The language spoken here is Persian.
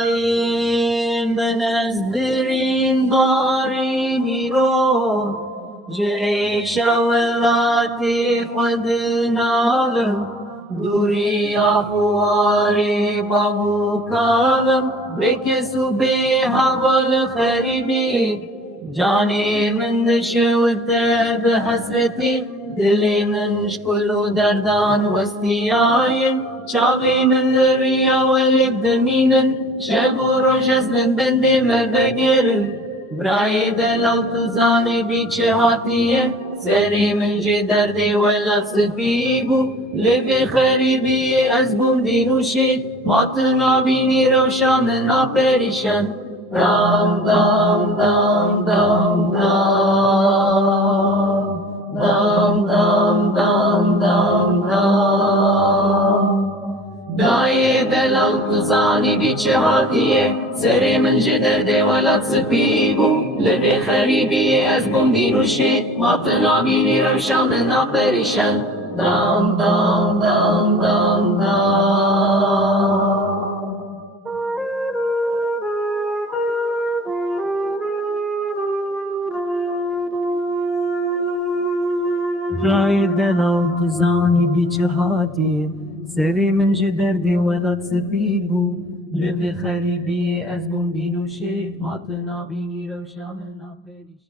آین به نزدرین باری میرو جای شولاتی خود نالم دوری آفواری بابو کالم بکسو به حول خریبی جانی من دشوت به حسرتی دلی منش کلو دردان وستیاین چاقی من لریا ولب دمینن شب و روش از من بندی مبگرن برای دلال تو زانی بیچه هاتیه سری من جی دردی ولف صفی بو لبی خریبی از بوم دینوشید مات نابینی روشان ناپریشن دام دام دام دام دام دام دام دام دام دای دلال تزانی بیچه هاتیه سری من جدر دی ولات سپی بو لبی خریبی از بوم دینوشید مات نابینی روشان ناپریشن دام دام دام دام دام رای دلال تزانی بیچه هاتی سری من جدر دی ولات سپی بو لب خریبی از بوم بینوشید مات نابینی روشان ناپریشن